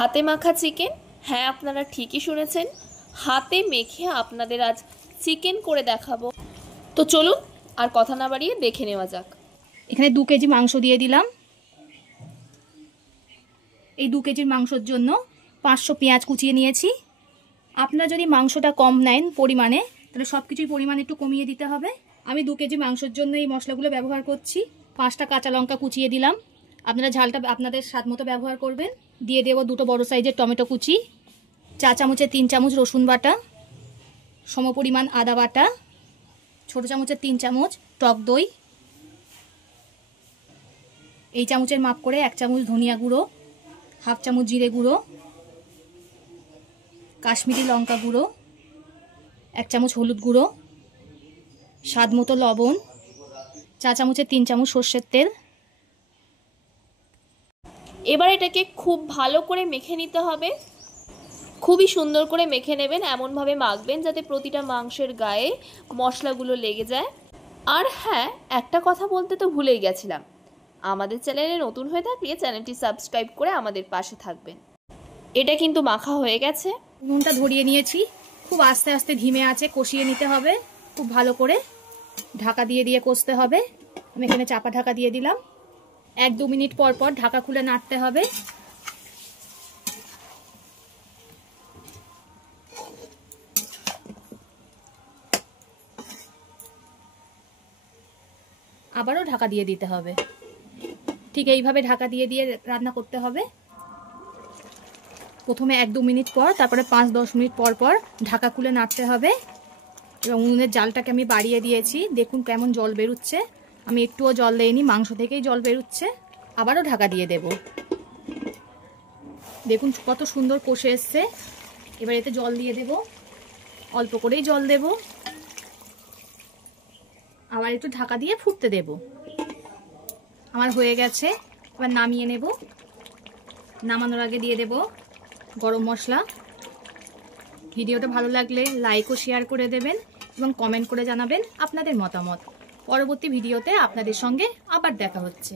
হাতে মাখা চিকেন। হ্যাঁ, আপনারা ঠিকই শুনেছেন, হাতে মেখে আপনাদের আজ চিকেন করে দেখাবো। তো চলুন আর কথা না বাড়িয়ে দেখে নেওয়া যাক। এখানে 2 কেজি মাংস দিয়ে দিলাম। এই 2 কেজির মাংসের জন্য 500 পেঁয়াজ কুচিয়ে নিয়েছি। আপনারা যদি মাংসটা কম নেন পরিমাণে, তাহলে সব কিছুর পরিমাণ একটু কমিয়ে দিতে হবে। আমি 2 কেজি মাংসের জন্য এই মশলাগুলো ব্যবহার করছি। 5টা কাঁচা লঙ্কা কুচিয়ে দিলাম। আপনারা ঝালটা আপনাদের স্বাদ মতো ব্যবহার করবেন। দিয়ে দেবো 2টো বড় সাইজের টমেটো কুচি, চা চামচে 3 চামচ রসুন বাটা, সমপরিমাণ আদা বাটা, ছোটো চামচের 3 চামচ টক দই, এই চামচের মাপ করে 1 চামচ ধনিয়া গুঁড়ো, 1/2 চামচ জিরে গুঁড়ো, কাশ্মীরি লঙ্কা গুঁড়ো, 1 চামচ হলুদ গুঁড়ো, স্বাদ মতো লবণ, চা চামচের 3 চামচ সর্ষের তেল। এবার এটাকে খুব ভালো করে মেখে নিতে হবে। খুবই সুন্দর করে মেখে নেবেন, এমনভাবে মাখবেন যাতে প্রতিটা মাংসের গায়ে মশলাগুলো লেগে যায়। আর হ্যাঁ, একটা কথা বলতে তো ভুলেই গেছিলাম, আমাদের চ্যানেলে নতুন হয়ে থাকলে চ্যানেলটি সাবস্ক্রাইব করে আমাদের পাশে থাকবেন। এটা কিন্তু মাখা হয়ে গেছে। নুনটা ধরিয়ে নিয়েছি। খুব আস্তে আস্তে ধিমে আঁচে কষিয়ে নিতে হবে। খুব ভালো করে ঢাকা দিয়ে দিয়ে কষতে হবে। আমি এখানে চাপা ঢাকা দিয়ে দিলাম। 1-2 মিনিট পর পর ঢাকা খুলে নাড়তে হবে। আবারও ঢাকা দিয়ে দিতে হবে। ঠিক এইভাবে ঢাকা দিয়ে দিয়ে রান্না করতে হবে। প্রথমে 1-2 মিনিট পর, তারপরে 5-10 মিনিট পর পর ঢাকা খুলে নাড়তে হবে। এবং উনুনের জালটাকে আমি বাড়িয়ে দিয়েছি। দেখুন কেমন জল বেরোচ্ছে। আমি একটুও জল দেইনি, মাংস থেকেই জল বেরোচ্ছে। আবারও ঢাকা দিয়ে দেব। দেখুন কত সুন্দর কষে এসছে। এবার এতে জল দিয়ে দেব, অল্প করেই জল দেব। আবার একটু ঢাকা দিয়ে ফুটতে দেব। আমার হয়ে গেছে, এবার নামিয়ে নেব। নামানোর আগে দিয়ে দেব গরম মশলা। ভিডিওটা ভালো লাগলে লাইক ও শেয়ার করে দেবেন এবং কমেন্ট করে জানাবেন আপনাদের মতামত। পরবর্তী ভিডিওতে আপনাদের সঙ্গে আবার দেখা হচ্ছে।